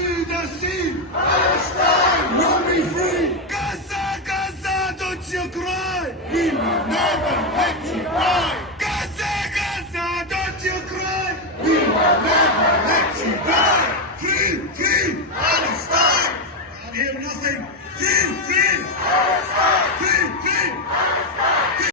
see the sea. Palestine will be free. Gaza, Gaza, don't you cry. We will never let you die. Gaza, Gaza, don't you cry. We will never let you die. Free, free, Palestine. I hear nothing. Free, free.